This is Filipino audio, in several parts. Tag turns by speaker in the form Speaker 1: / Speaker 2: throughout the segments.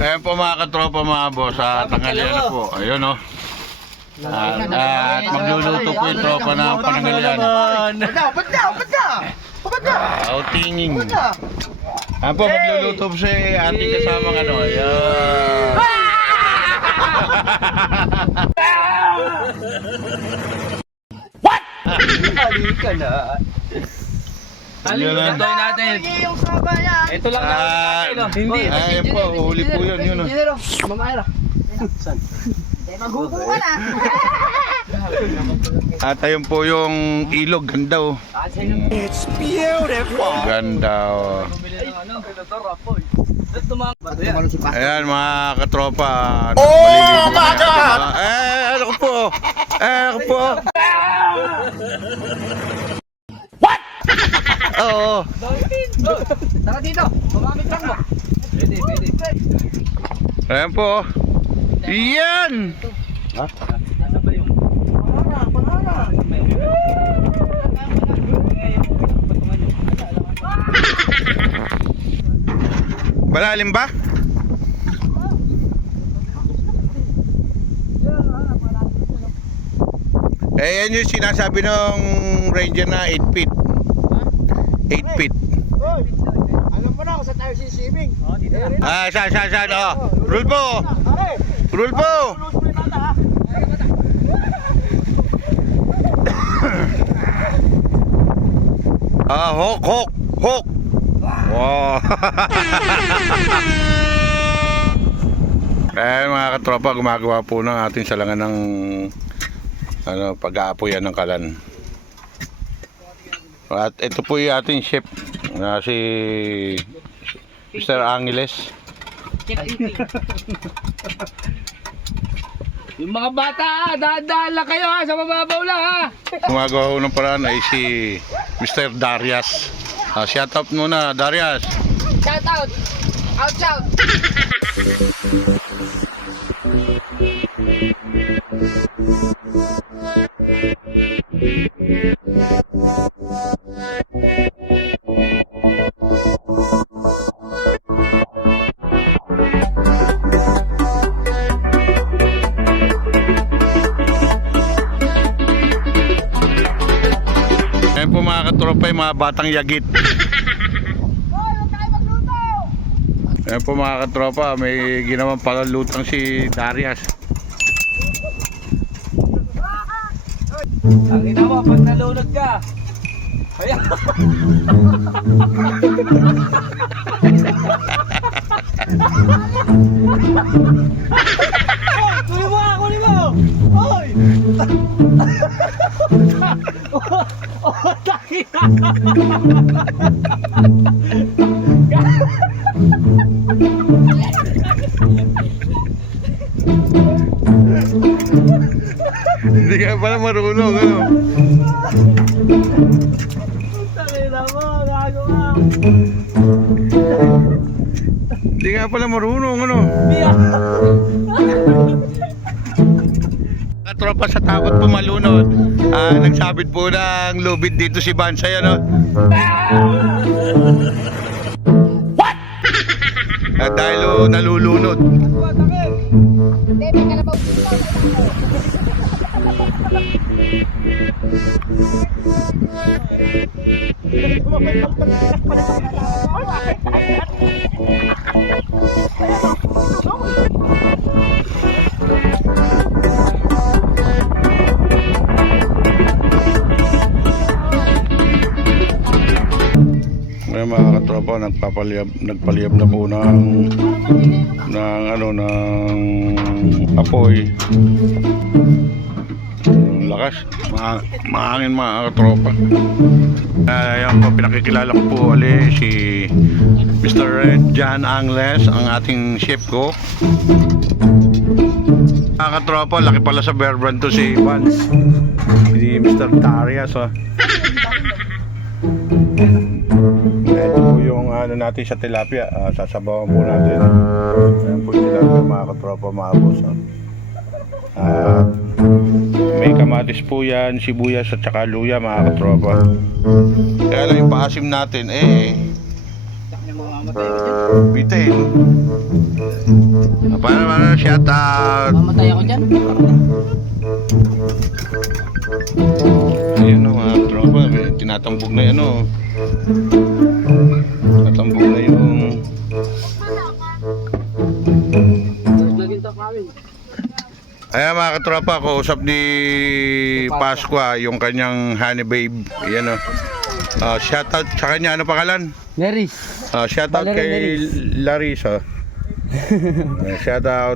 Speaker 1: Ayan po mga katropa mga boss, sa tanghalian na po. Ayun o. At, at magluluto po yung tropa ng panangalian.
Speaker 2: Ba't na? Ba't na? Ba't na? Ba't na?
Speaker 1: Outinging. Ayan po, magluluto po si ating kasamang ano. Ayan.
Speaker 2: Hali ka na.
Speaker 1: Lang.
Speaker 3: Tuloy natin.
Speaker 2: Yung.
Speaker 3: Ito lang
Speaker 1: Ah,
Speaker 3: natin. no?
Speaker 2: Hindi.
Speaker 1: Ayan po, huli po yun. Yun o.
Speaker 2: Dinero. Mamayra. Maghuhuwa na.
Speaker 1: At ayun po yung ilog. Ganda o.
Speaker 2: It's beautiful.
Speaker 1: Ganda o. Ayan mga katropa. Oh my God! Eh, ano ko po? Eh, ako po. Oo.
Speaker 2: Tara dito. Mamamit lang mo.
Speaker 3: Pwede, pwede.
Speaker 1: Ayan po. Yan!
Speaker 3: Ano ba yung?
Speaker 2: Panara.
Speaker 1: Malalim ba? Eh, yan yung sinasabi ng ranger na 8 feet. 8 feet.
Speaker 2: Alam mo na kung saan tayo sisibing. Oh, dito na.
Speaker 1: Ah, saan, saan, saan? Oh. Rule po!
Speaker 2: Pare.
Speaker 1: Rule po!
Speaker 2: Tulus mo yung mata ha.
Speaker 1: Ah, hook, hook, hook! Wow! eh, mga katropa, gumagawa po ng ating salangan ng ano, pag-aapoyan ng kalan. At ito po yung ating chef na si Mr. Angeles.
Speaker 3: Yung mga bata, lang kayo ha, sa mababaw lang ha.
Speaker 1: Gumagawa ko ng paraan ay si Mr. Darius. Ah, shout out muna, Darius.
Speaker 2: Shout out. Out shout.
Speaker 1: Ayan po mga katropa, yung mga batang yagit. Ayan po mga katropa, may ginawang palalutang si Darius.
Speaker 3: Ang ina mo, pag nalunod ka. Kaya.
Speaker 2: Kunin mo, kunin mo. Hoy. Oh, taki.
Speaker 1: Hindi ka pala marunong, ano?
Speaker 2: Taki na mo, gago ka.
Speaker 1: Hindi ka pala marunong, ano? Katropa sa takot po malunod, ah, nagsabit po ng lubid dito si Bansay, ano? What? At dahil oh, nalulunod. Ngayon mga katropa, nagpapaliyab, nagpaliyab na po ng, ng ano, ng apoy. Ang lakas, ma maangin mga katropa. Ayan po, pinakikilala ko po ali si Mr. John Angles, ang ating chef ko. Mga katropa, laki pala sa bear brand to si Vance. Si Mr. Darius, oh. Ito po yung ano natin sa tilapia. Ah, sasabawan po natin. Ayan po yung tilapia mga katropa, mga boss. ah. Kamatis po yan, sibuyas at saka luya mga katropa. Kaya lang yung paasim natin eh bitin. Paano paano shout out?
Speaker 3: Mamatay ako dyan.
Speaker 1: Ayun o mga tropa, tinatambog na yan o. Ayan mga katropa, kausap ni Pasqua, yung kanyang honey babe. Yan o. Uh, shout out sa kanya, ano pangalan?
Speaker 3: Neris.
Speaker 1: Uh, shout out kay Larissa. Uh, shout out.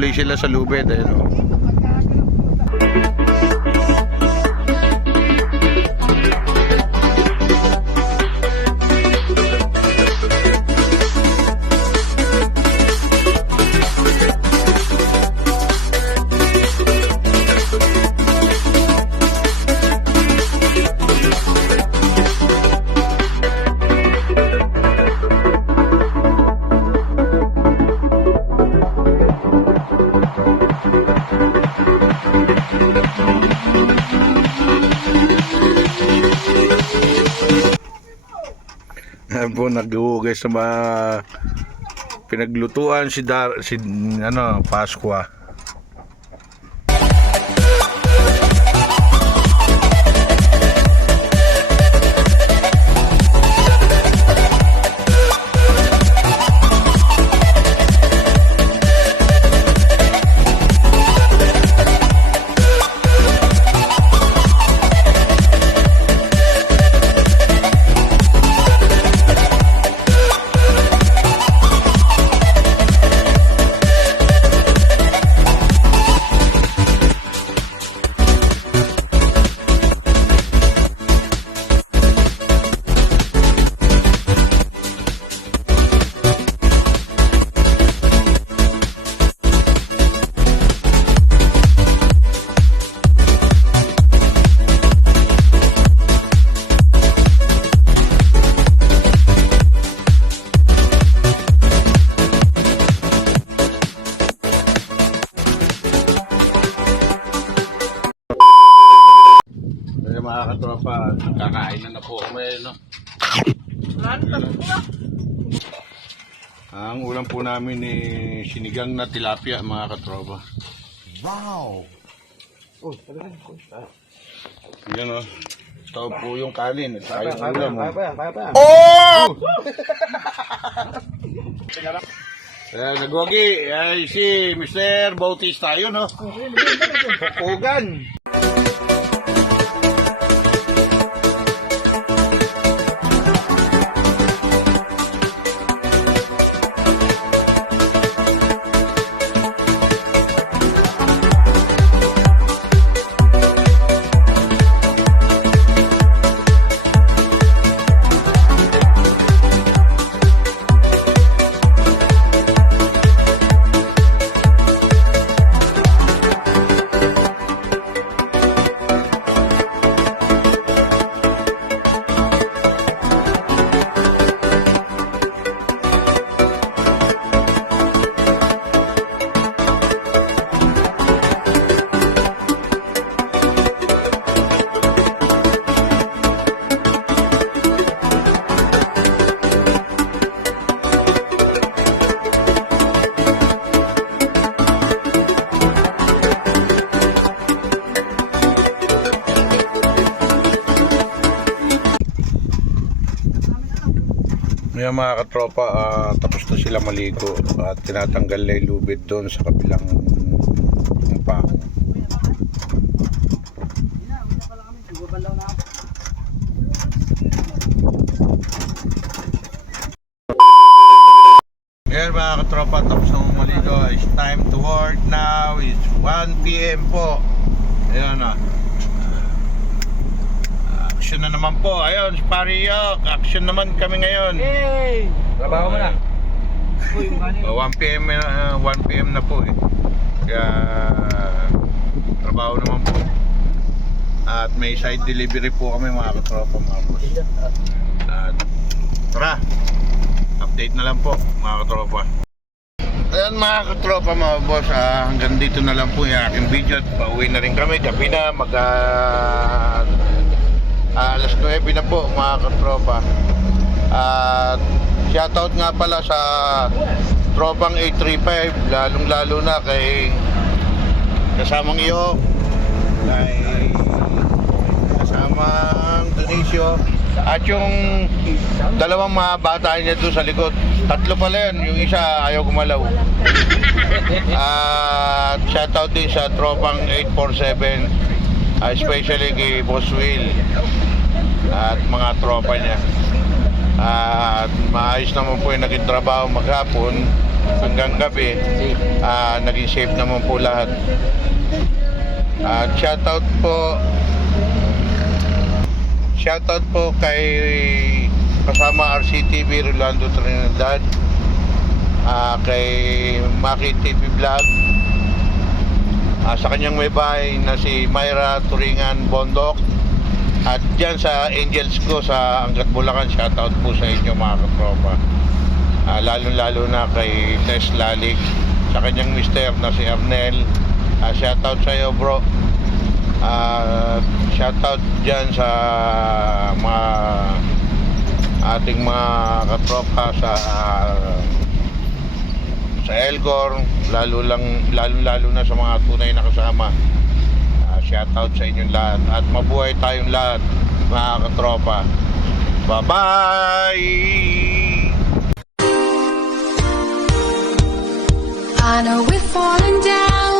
Speaker 1: Tumutuloy sila sa lubid. Ayun, oh. Po, nag-uugay sa mga pinaglutuan si Dar si ano Pasqua. Sinigang na tilapia, mga katropa. Wow! Oh, Yan o. Ito po yung kanin. Ito yung ulam. oh.
Speaker 2: Kaya pa yan, kaya pa yan.
Speaker 1: Oh! Kaya nagwagi, ay si Mr. Bautista yun, no? Kukugan. Ngayon mga katropa, ah, tapos na sila maligo at tinatanggal na yung lubid doon sa kabilang pang. Ngayon mga katropa, tapos na maligo. It's time to work now. It's 1pm po. Ayan na. Action na naman po. Ayun, si Pariyok. Action naman kami ngayon.
Speaker 3: Hey! Trabaho mo na. Uy, yung kanin.
Speaker 1: Uh, 1 PM na, uh, 1 PM na po eh. Kaya trabaho naman po. At may side delivery po kami mga katropa mga boss. At tara, update na lang po mga katropa. Ayan mga katropa mga boss, ah, hanggang dito na lang po yung aking video at pauwi na rin kami. Gabi na, mag ah, ah, alas 9 na po mga katropa. At shoutout nga pala sa tropang 835, lalong lalo na kay kasamang iyo, kay kasamang Dionisio, at yung dalawang mga bata niya doon sa likod. Tatlo pala yun, yung isa ayaw gumalaw. At shoutout din sa tropang 847, ah, especially kay Boss Will at mga tropa niya. At maayos naman po yung naging trabaho maghapon hanggang gabi. Ah, naging safe naman po lahat. At shoutout po Shoutout po kay kasama RCTV Rolando Trinidad ah kay Maki TV Vlog ah, sa kanyang may bahay na si Myra Turingan Bondok. At dyan sa Angels ko sa Angat Bulacan shoutout po sa inyo mga katropa. Ah, lalo lalo na kay Les Lalig sa kanyang mister na si Arnel. Ah, shoutout sa iyo bro. At shoutout dyan sa mga ating mga katropa sa sa Elgor lalo lang lalo lalo na sa mga tunay na kasama. Ah, shoutout sa inyong lahat. At mabuhay tayong lahat mga katropa. Bye bye
Speaker 4: I know we're falling down.